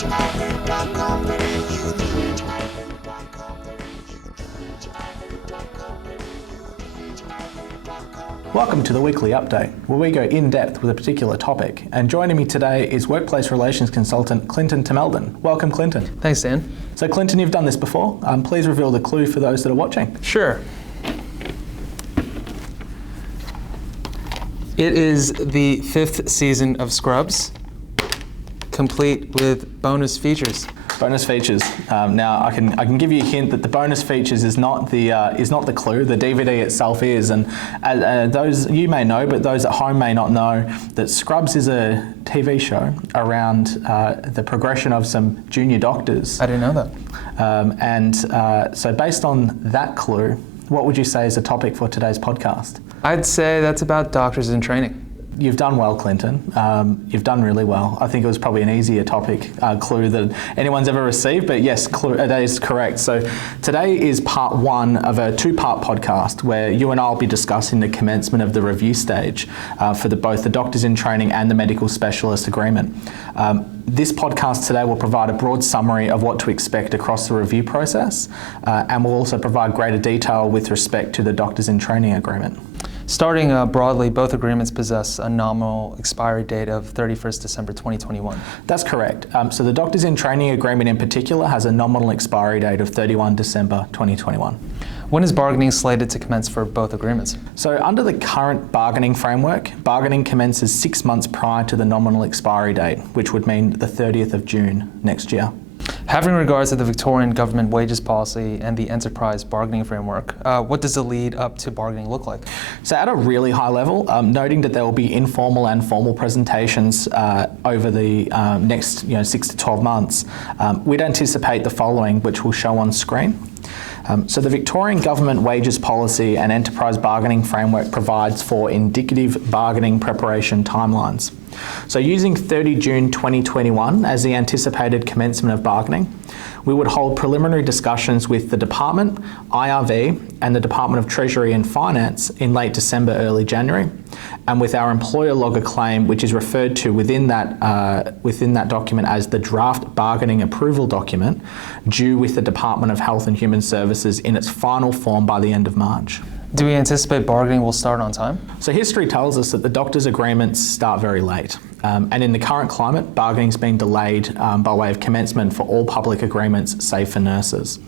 Welcome to the weekly update, where we go in depth with a particular topic. And joining me today is Workplace Relations Consultant Clinton Tomeldan. Welcome, Clinton. Thanks, Dan. So, Clinton, you've done this before. Please reveal the clue for those that are watching. Sure. It is the 5th season of Scrubs, complete with bonus features. Bonus features. Now, I can give you a hint that the bonus features is not the clue. The DVD itself is, and those you may know, but those at home may not know that Scrubs is a TV show around the progression of some junior doctors. I didn't know that. So, based on that clue, what would you say is the topic for today's podcast? I'd say that's about doctors in training. You've done well, Clinton. You've done really well. I think it was probably an easier topic clue that anyone's ever received, but yes, that is correct. So today is part one of a two-part podcast where you and I will be discussing the commencement of the review stage for both the doctors in training and the medical specialist agreement. This podcast today will provide a broad summary of what to expect across the review process, and will also provide greater detail with respect to the doctors in training agreement. Starting broadly, both agreements possess a nominal expiry date of 31st December 2021. That's correct. So the Doctors in Training Agreement in particular has a nominal expiry date of 31 December 2021. When is bargaining slated to commence for both agreements? So under the current bargaining framework, bargaining commences 6 months prior to the nominal expiry date, which would mean the 30th of June next year. Having regards to the Victorian government wages policy and the enterprise bargaining framework, what does the lead up to bargaining look like? So at a really high level, noting that there will be informal and formal presentations over the next 6 to 12 months, we'd anticipate the following, which we'll show on screen. So the Victorian Government Wages Policy and Enterprise Bargaining Framework provides for indicative bargaining preparation timelines. So using 30 June 2021 as the anticipated commencement of bargaining, we would hold preliminary discussions with the Department, IRV, and the Department of Treasury and Finance in late December, early January, and with our employer logger claim, which is referred to within that document as the draft bargaining approval document, due with the Department of Health and Human Services in its final form by the end of March. Do we anticipate bargaining will start on time? So history tells us that the doctors' agreements start very late. And in the current climate, bargaining's been delayed by way of commencement for all public agreements, save for nurses.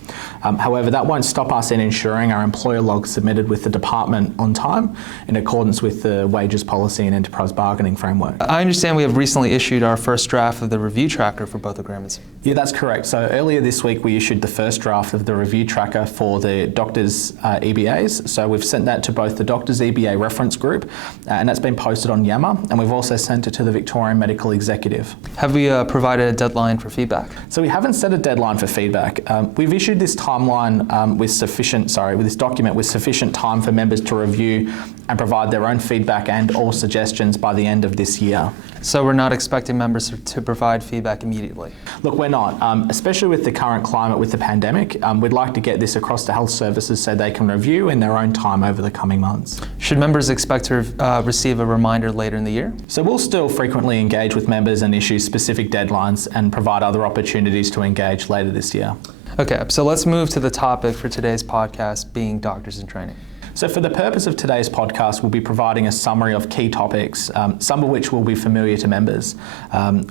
However, that won't stop us in ensuring our employer log submitted with the department on time in accordance with the wages policy and enterprise bargaining framework. I understand we have recently issued our first draft of the review tracker for both agreements. Yeah, that's correct. So earlier this week, we issued the first draft of the review tracker for the doctors' EBAs. So we've sent that to both the doctors' EBA reference group, and that's been posted on Yammer, and we've also sent it to the Victorian Medical Executive. Have we provided a deadline for feedback? So we haven't set a deadline for feedback. We've issued this timeline with this document with sufficient time for members to review and provide their own feedback and or suggestions by the end of this year. So we're not expecting members to provide feedback immediately? Look, we're not, especially with the current climate with the pandemic. We'd like to get this across to health services so they can review in their own time over the coming months. Should members expect to receive a reminder later in the year? So we'll still frequently engage with members and issue specific deadlines and provide other opportunities to engage later this year. Okay, so let's move to the topic for today's podcast, being doctors in training. So for the purpose of today's podcast, we'll be providing a summary of key topics, some of which will be familiar to members.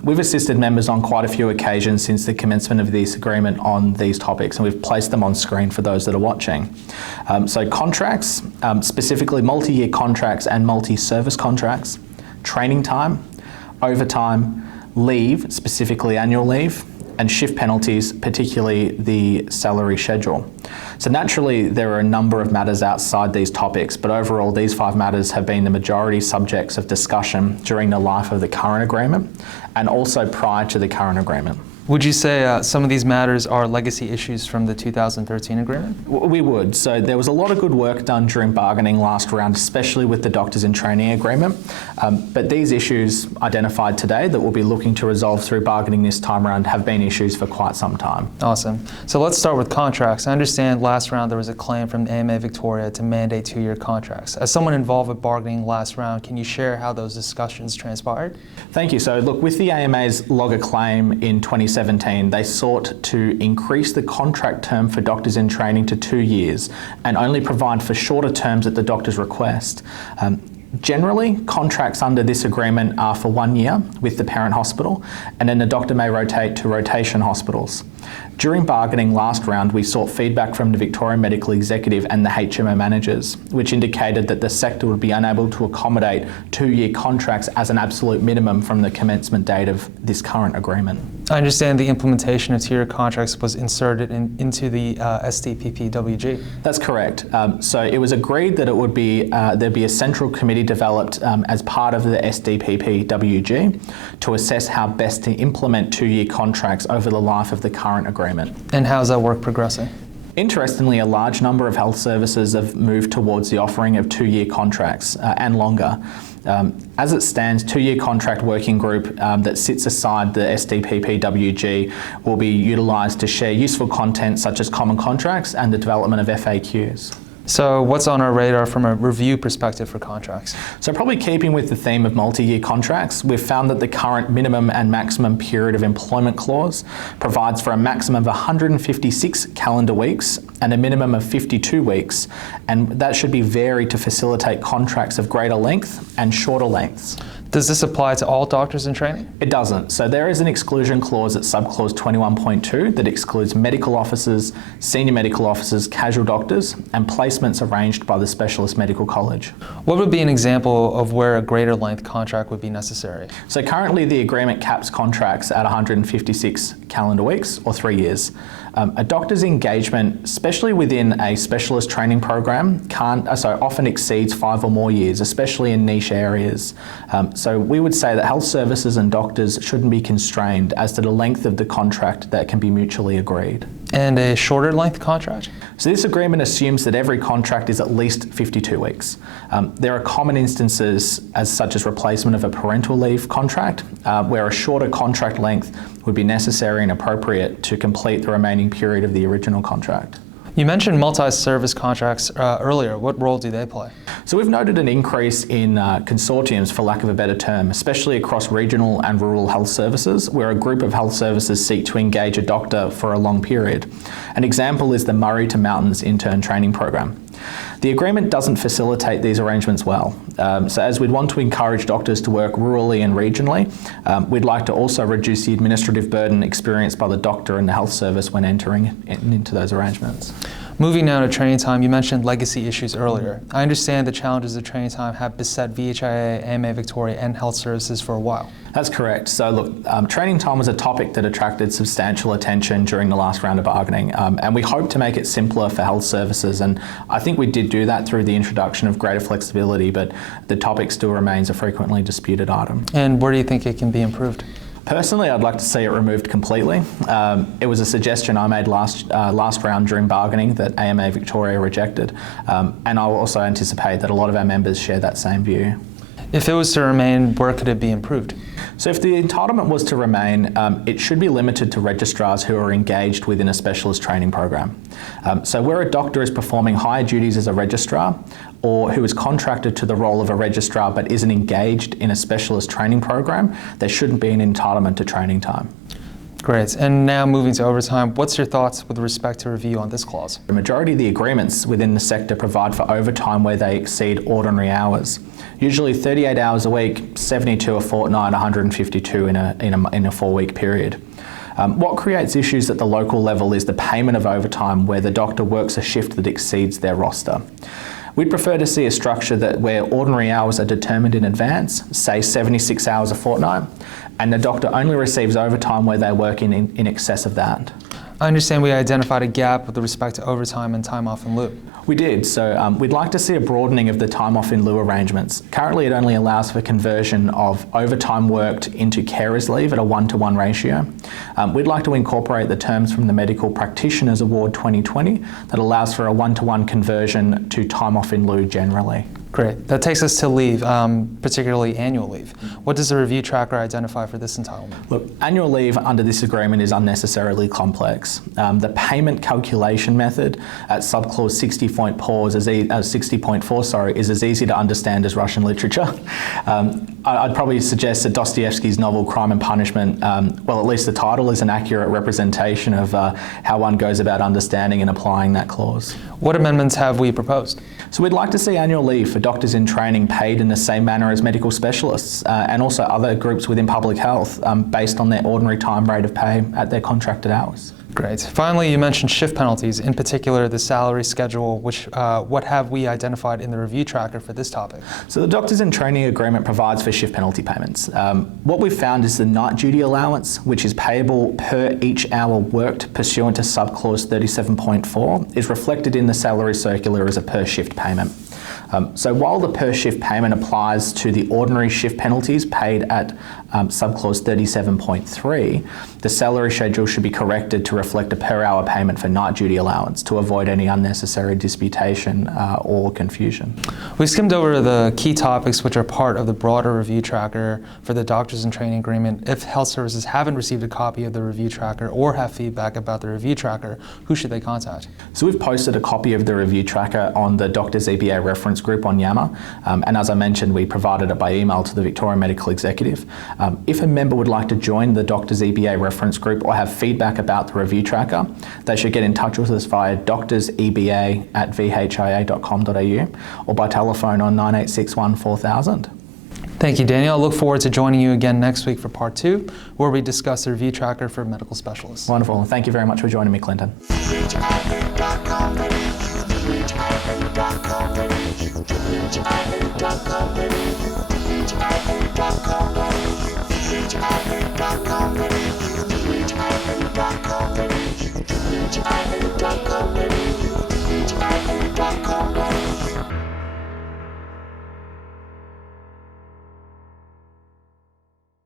We've assisted members on quite a few occasions since the commencement of this agreement on these topics, and we've placed them on screen for those that are watching. So contracts, specifically multi-year contracts and multi-service contracts, training time, overtime, leave, specifically annual leave, and shift penalties, particularly the salary schedule. So naturally, there are a number of matters outside these topics, but overall, these 5 matters have been the majority subjects of discussion during the life of the current agreement and also prior to the current agreement. Would you say some of these matters are legacy issues from the 2013 agreement? We would. So there was a lot of good work done during bargaining last round, especially with the Doctors in Training agreement. But these issues identified today that we'll be looking to resolve through bargaining this time around have been seen issues for quite some time. Awesome. So let's start with contracts. I understand last round there was a claim from AMA Victoria to mandate 2-year contracts. As someone involved with bargaining last round, can you share how those discussions transpired? Thank you. So look, with the AMA's log a claim in 2017, they sought to increase the contract term for doctors in training to 2 years and only provide for shorter terms at the doctor's request. Generally, contracts under this agreement are for 1 year with the parent hospital, and then the doctor may rotate to rotation hospitals. During bargaining last round, we sought feedback from the Victorian Medical Executive and the HMO managers, which indicated that the sector would be unable to accommodate 2-year contracts as an absolute minimum from the commencement date of this current agreement. I understand the implementation of 2-year contracts was inserted into the SDPPWG. That's correct. So it was agreed that it would be there'd be a central committee developed as part of the SDPPWG to assess how best to implement 2-year contracts over the life of the current agreement. And how's that work progressing? Interestingly, a large number of health services have moved towards the offering of 2-year contracts and longer. As it stands, 2-year contract working group that sits aside the SDPPWG will be utilised to share useful content such as common contracts and the development of FAQs. So what's on our radar from a review perspective for contracts? So probably keeping with the theme of multi-year contracts, we've found that the current minimum and maximum period of employment clause provides for a maximum of 156 calendar weeks and a minimum of 52 weeks, and that should be varied to facilitate contracts of greater length and shorter lengths. Does this apply to all doctors in training? It doesn't. So there is an exclusion clause at subclause 21.2 that excludes medical officers, senior medical officers, casual doctors, and placements arranged by the Specialist Medical College. What would be an example of where a greater length contract would be necessary? So currently the agreement caps contracts at 156 calendar weeks or 3 years. A doctor's engagement, especially within a specialist training program, often exceeds 5 or more years, especially in niche areas. So we would say that health services and doctors shouldn't be constrained as to the length of the contract that can be mutually agreed. And a shorter length contract? So this agreement assumes that every contract is at least 52 weeks. There are common instances such as replacement of a parental leave contract, where a shorter contract length would be necessary and appropriate to complete the remaining period of the original contract. You mentioned multi-service contracts earlier. What role do they play? So we've noted an increase in consortiums, for lack of a better term, especially across regional and rural health services, where a group of health services seek to engage a doctor for a long period. An example is the Murray to Mountains intern training program. The agreement doesn't facilitate these arrangements well. So as we'd want to encourage doctors to work rurally and regionally, we'd like to also reduce the administrative burden experienced by the doctor and the health service when entering into those arrangements. Moving now to training time, you mentioned legacy issues earlier. I understand the challenges of training time have beset VHIA, AMA Victoria, and health services for a while. That's correct. So look, training time was a topic that attracted substantial attention during the last round of bargaining, and we hope to make it simpler for health services, and I think we did do that through the introduction of greater flexibility, but the topic still remains a frequently disputed item. And where do you think it can be improved? Personally, I'd like to see it removed completely. It was a suggestion I made last round during bargaining that AMA Victoria rejected, and I also anticipate that a lot of our members share that same view. If it was to remain, where could it be improved? So if the entitlement was to remain, it should be limited to registrars who are engaged within a specialist training program. So where a doctor is performing higher duties as a registrar, or who is contracted to the role of a registrar but isn't engaged in a specialist training program, there shouldn't be an entitlement to training time. Great. And now moving to overtime, what's your thoughts with respect to review on this clause? The majority of the agreements within the sector provide for overtime where they exceed ordinary hours. Usually 38 hours a week, 72 a fortnight, 152 in a 4-week period. What creates issues at the local level is the payment of overtime where the doctor works a shift that exceeds their roster. We'd prefer to see a structure where ordinary hours are determined in advance, say 76 hours a fortnight, and the doctor only receives overtime where they work in excess of that. I understand we identified a gap with respect to overtime and time off in lieu. We did, so we'd like to see a broadening of the time off in lieu arrangements. Currently it only allows for conversion of overtime worked into carer's leave at a 1-to-1 ratio. We'd like to incorporate the terms from the Medical Practitioners Award 2020 that allows for a 1-to-1 conversion to time off in lieu generally. Great. That takes us to leave, particularly annual leave. What does the review tracker identify for this entitlement? Look, annual leave under this agreement is unnecessarily complex. The payment calculation method at subclause 60.4 is as easy to understand as Russian literature. I'd probably suggest that Dostoevsky's novel Crime and Punishment, well, at least the title, is an accurate representation of how one goes about understanding and applying that clause. What amendments have we proposed? So we'd like to see annual leave for doctors in training paid in the same manner as medical specialists and also other groups within public health based on their ordinary time rate of pay at their contracted hours. Great. Finally, you mentioned shift penalties, in particular the salary schedule, which what have we identified in the review tracker for this topic? So the Doctors in Training Agreement provides for shift penalty payments. What we've found is the night duty allowance, which is payable per each hour worked pursuant to subclause 37.4, is reflected in the salary circular as a per shift payment. So while the per shift payment applies to the ordinary shift penalties paid at subclause 37.3, the salary schedule should be corrected to reflect a per hour payment for night duty allowance to avoid any unnecessary disputation or confusion. We skimmed over the key topics which are part of the broader review tracker for the Doctors in Training Agreement. If health services haven't received a copy of the review tracker or have feedback about the review tracker, who should they contact? So we've posted a copy of the review tracker on the Doctors EBA reference group on Yammer, and as I mentioned, we provided it by email to the Victorian Medical Executive. If a member would like to join the Doctors EBA reference group or have feedback about the review tracker, they should get in touch with us via doctorseba@vhia.com.au or by telephone on 9861 4000. Thank you, Daniel. I look forward to joining you again next week for part 2, where we discuss the review tracker for medical specialists. Wonderful, and thank you very much for joining me, Clinton. VHIA.com.